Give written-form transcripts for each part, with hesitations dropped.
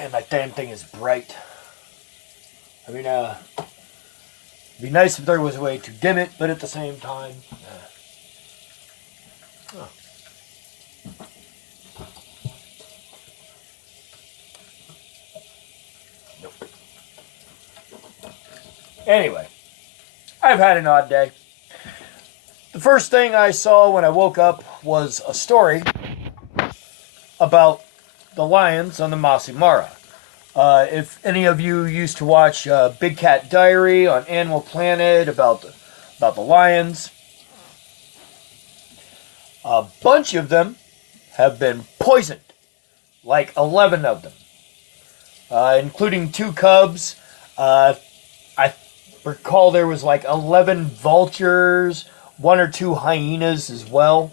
And my damn thing is bright. I mean, it'd be nice if there was a way to dim it, but at the same time, oh. Nope. Anyway, I've had an odd day. The first thing I saw when I woke up was a story about the lions on the Masai Mara. If any of you used to watch Big Cat Diary on Animal Planet about the lions, a bunch of them have been poisoned, like 11 of them, including 2 cubs. I recall there was like 11 vultures, 1 or 2 hyenas as well.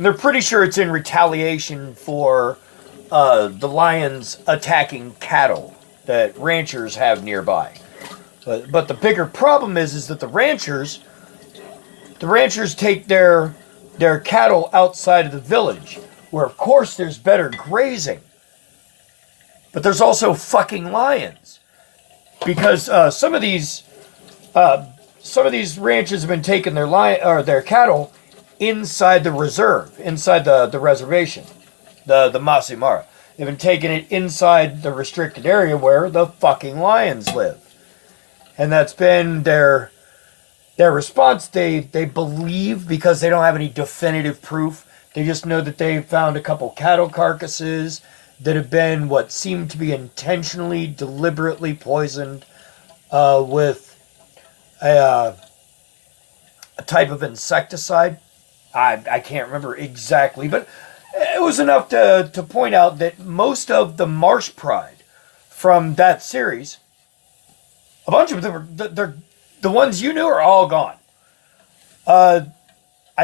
They're pretty sure it's in retaliation for the lions attacking cattle that ranchers have nearby. But the bigger problem is that the ranchers take their cattle outside of the village, where of course there's better grazing. But there's also fucking lions, because some of these ranches have been taking their cattle inside the reserve, inside the reservation, the Masai Mara. They've been taking it inside the restricted area where the fucking lions live. And that's been their response. They believe, because they don't have any definitive proof, they just know that they found a couple cattle carcasses that have been what seemed to be intentionally, deliberately poisoned with a type of insecticide. I can't remember exactly, but it was enough to point out that most of the marsh pride from that series, a bunch of them, they're the ones you knew are all gone. I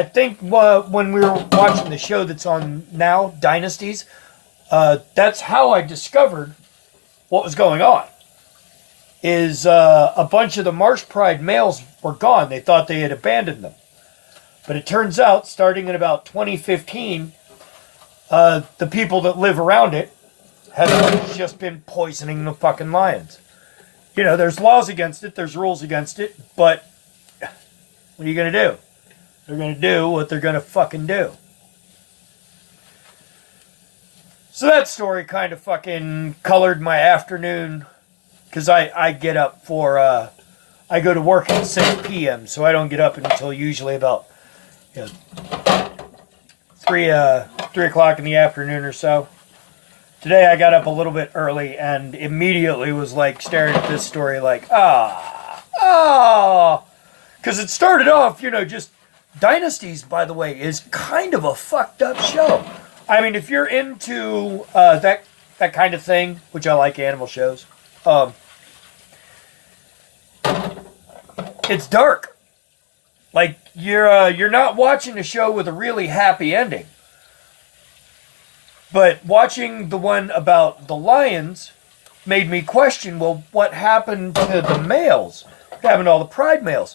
think when we were watching the show that's on now, Dynasties, that's how I discovered what was going on. Is a bunch of the marsh pride males were gone. They thought they had abandoned them. But it turns out, starting in about 2015, the people that live around it have just been poisoning the fucking lions. You know, there's laws against it, there's rules against it, but what are you going to do? They're going to do what they're going to fucking do. So that story kind of fucking colored my afternoon, because I get up for, I go to work at 6 p.m., so I don't get up until usually about 3 o'clock in the afternoon or so. Today I got up a little bit early and immediately was like staring at this story like, because it started off, just Dynasties, by the way, is kind of a fucked up show. I mean, if you're into that kind of thing, which I like animal shows, it's dark. Like, you're not watching a show with a really happy ending. But watching the one about the lions made me question, well, what happened to the males? What happened to all the pride males?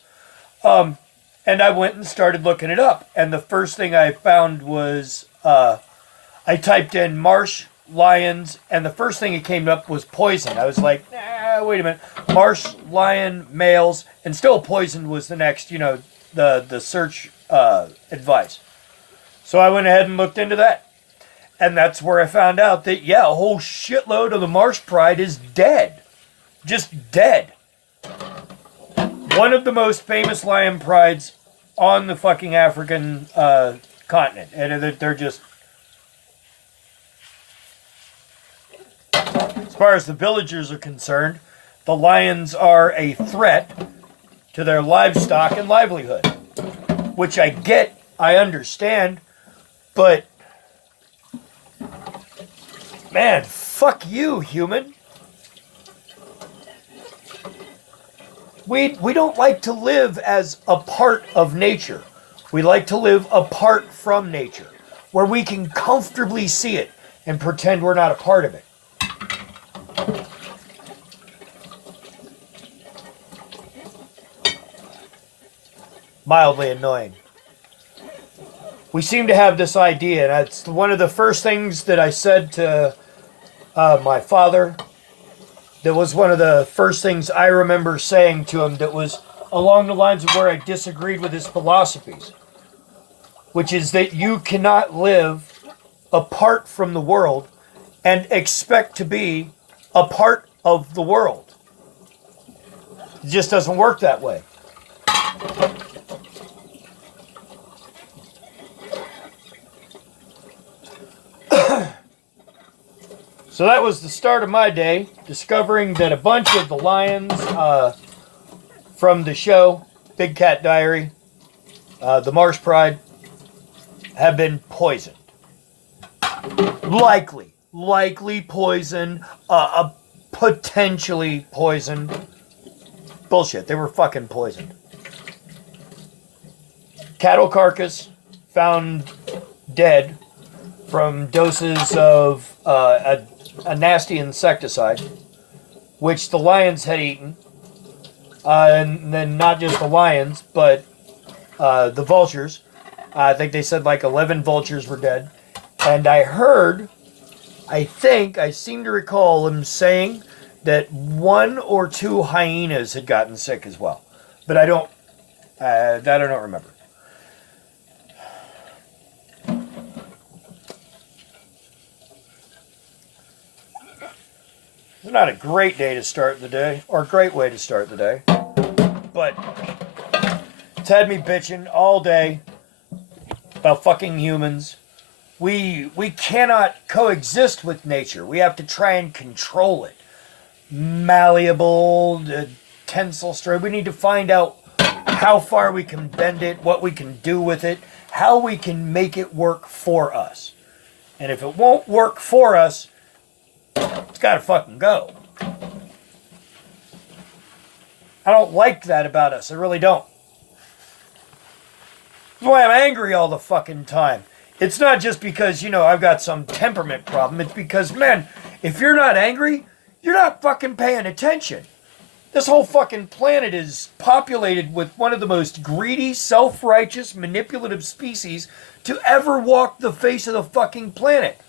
And I went and started looking it up. And the first thing I found was, I typed in marsh lions, and the first thing that came up was poison. I was like, wait a minute. Marsh lion males, and still poisoned was the next, the search advice. So I went ahead and looked into that. And that's where I found out that, a whole shitload of the marsh pride is dead. Just dead. One of the most famous lion prides on the fucking African continent. And they're just... As far as the villagers are concerned, the lions are a threat to their livestock and livelihood. Which I get, I understand, but... Man, fuck you, human. We don't like to live as a part of nature. We like to live apart from nature, where we can comfortably see it and pretend we're not a part of it. Mildly annoying. we seem to have this idea, and it's one of the first things that I said to my father. That was one of the first things I remember saying to him that was along the lines of where I disagreed with his philosophies, which is that you cannot live apart from the world and expect to be a part of the world. It just doesn't work that way. So that was the start of my day, discovering that a bunch of the lions from the show, Big Cat Diary, the Marsh Pride, have been poisoned. Likely poisoned, potentially poisoned. Bullshit, they were fucking poisoned. Cattle carcass found dead from doses of a nasty insecticide, which the lions had eaten. And then not just the lions, but the vultures. I think they said like 11 vultures were dead. And I seem to recall him saying that 1 or 2 hyenas had gotten sick as well. But I don't remember. It's not a great day to start the day, or a great way to start the day. But it's had me bitching all day about fucking humans. We cannot coexist with nature. We have to try and control it. Malleable, tensile straight. We need to find out how far we can bend it, what we can do with it, how we can make it work for us. And if it won't work for us, it's gotta fucking go. I don't like that about us. I really don't. That's why I'm angry all the fucking time. It's not just because, I've got some temperament problem. It's because, man, if you're not angry, you're not fucking paying attention. This whole fucking planet is populated with one of the most greedy, self-righteous, manipulative species to ever walk the face of the fucking planet.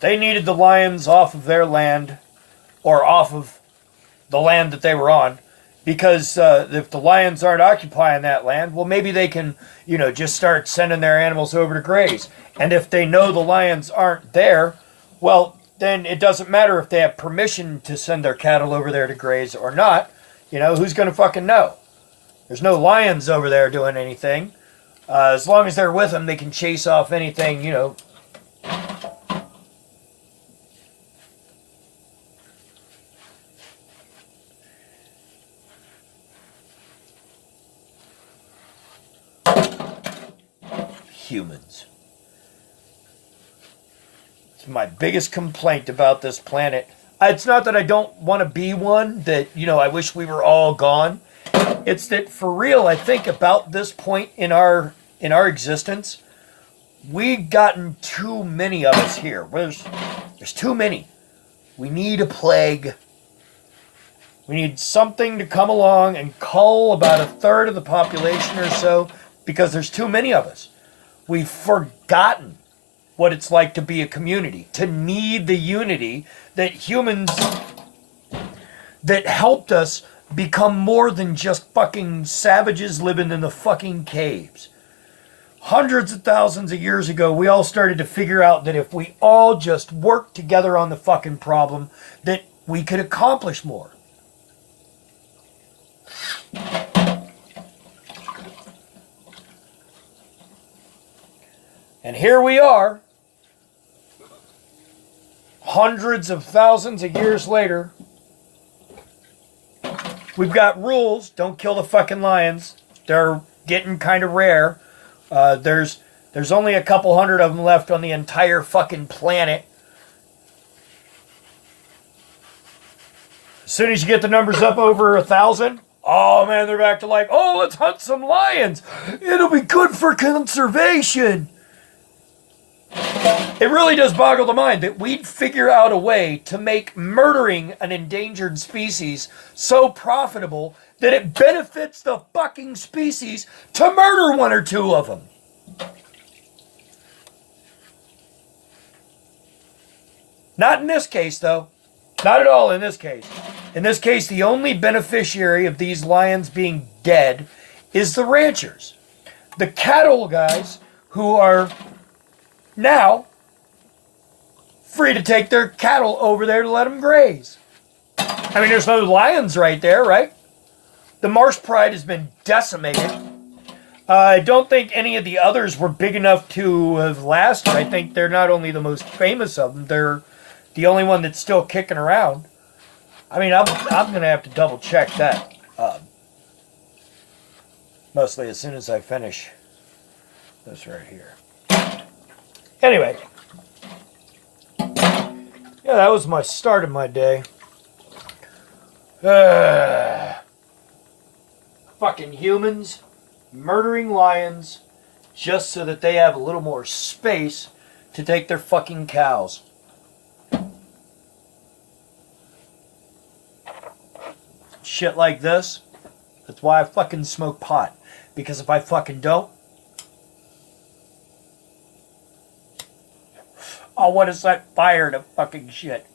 They needed the lions off of their land, or off of the land that they were on, because if the lions aren't occupying that land, well, maybe they can, just start sending their animals over to graze. And if they know the lions aren't there, well, then it doesn't matter if they have permission to send their cattle over there to graze or not. Who's going to fucking know? There's no lions over there doing anything. As long as they're with them, they can chase off anything, humans. It's my biggest complaint about this planet. It's not that I don't want to be one, that, I wish we were all gone. It's that for real, I think about this point in our existence, we've gotten too many of us here. There's too many. We need a plague. We need something to come along and cull about 1/3 of the population or so, because there's too many of us. We've forgotten what it's like to be a community, to need the unity that humans that helped us become more than just fucking savages living in the fucking caves. Hundreds of thousands of years ago, we all started to figure out that if we all just worked together on the fucking problem, that we could accomplish more. And here we are, hundreds of thousands of years later. We've got rules. Don't kill the fucking lions. They're getting kind of rare. There's only a couple hundred of them left on the entire fucking planet. As soon as you get the numbers up over 1,000, oh man, they're back to like, oh, let's hunt some lions. It'll be good for conservation. It really does boggle the mind that we'd figure out a way to make murdering an endangered species so profitable that it benefits the fucking species to murder one or two of them. Not in this case, though. Not at all in this case. In this case, the only beneficiary of these lions being dead is the ranchers. The cattle guys who are now free to take their cattle over there to let them graze. I mean, there's no lions right there, right? The marsh pride has been decimated. I don't think any of the others were big enough to have lasted. I think they're not only the most famous of them, they're the only one that's still kicking around. I mean, I'm going to have to double check that. Mostly as soon as I finish this right here. Anyway. Yeah, that was my start of my day. Fucking humans murdering lions just so that they have a little more space to take their fucking cows. Shit like this. That's why I fucking smoke pot. Because if I fucking don't, I want to set fire to fucking shit.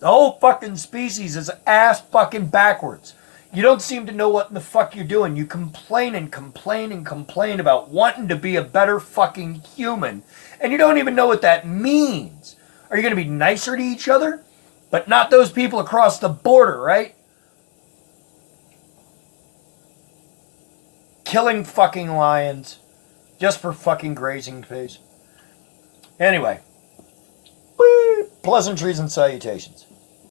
The whole fucking species is ass fucking backwards. You don't seem to know what in the fuck you're doing. You complain and complain and complain about wanting to be a better fucking human. And you don't even know what that means. Are you going to be nicer to each other? But not those people across the border, right? Killing fucking lions just for fucking grazing pays. Anyway, pleasantries and salutations.